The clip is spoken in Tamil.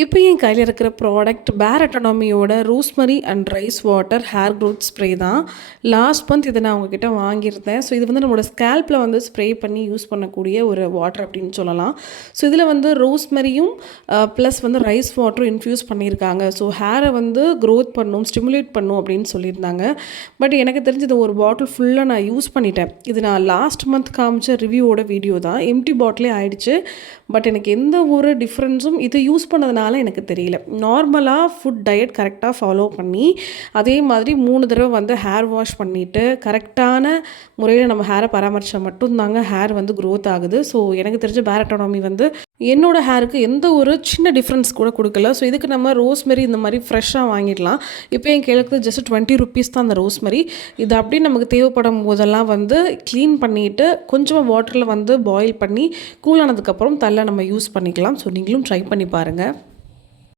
இப்போ என் கையில இருக்கிற ப்ராடக்ட் பேர் அட்டானமியோட rosemary and rice water hair growth spray தான். லாஸ்ட் மந்த் இதை நான் உங்ககிட்ட வாங்கியிருந்தேன். ஸோ இது வந்து நம்மளோட ஸ்கேல்பில் வந்து ஸ்ப்ரே பண்ணி யூஸ் பண்ணக்கூடிய ஒரு வாட்டர் அப்படின்னு சொல்லலாம். ஸோ இதில் வந்து ரோஸ்மரியும் ப்ளஸ் வந்து ரைஸ் வாட்டரும் இன்ஃப்யூஸ் பண்ணியிருக்காங்க. ஸோ ஹேரை வந்து க்ரோத் பண்ணும், ஸ்டிமுலேட் பண்ணும் அப்படின்னு சொல்லியிருந்தாங்க. பட் எனக்கு தெரிஞ்சது ஒரு பாட்டில் ஃபுல்லாக நான் யூஸ் பண்ணிட்டேன். இது நான் லாஸ்ட் மந்த் காமிச்ச ரிவ்யூவோட வீடியோ தான். எம்டி பாட்டிலே ஆயிடுச்சு. பட் எனக்கு எந்த ஒரு டிஃப்ரென்ஸும் இது யூஸ் பண்ணதுனால எனக்கு தெரியல. நார்மலாக ஃபுட் டயட் கரெக்டாக ஃபாலோ பண்ணி அதே மாதிரி 3 தடவை வந்து ஹேர் வாஷ் பண்ணிவிட்டு கரெக்டான முறையில் நம்ம ஹேரை பராமரித்தா மட்டும்தாங்க ஹேர் வந்து க்ரோத் ஆகுது. ஸோ எனக்கு தெரிஞ்ச பேர் அட்டானமி வந்து என்னோடய ஹேருக்கு எந்த ஒரு சின்ன டிஃப்ரென்ஸ் கூட கொடுக்கல. ஸோ இதுக்கு நம்ம ரோஸ்மெரி இந்த மாதிரி ஃப்ரெஷ்ஷாக வாங்கிடலாம். இப்போ என் கையிலுக்கு ஜஸ்ட் 20 ருபீஸ் தான் அந்த ரோஸ்மெரி. இது அப்படியே நமக்கு தேவைப்படும் போதெல்லாம் வந்து க்ளீன் பண்ணிவிட்டு கொஞ்சமாக வாட்டரில் வந்து பாயில் பண்ணி கூலானதுக்கப்புறம் தலை நம்ம யூஸ் பண்ணிக்கலாம். ஸோ நீங்களும் ட்ரை பண்ணி பாருங்கள்.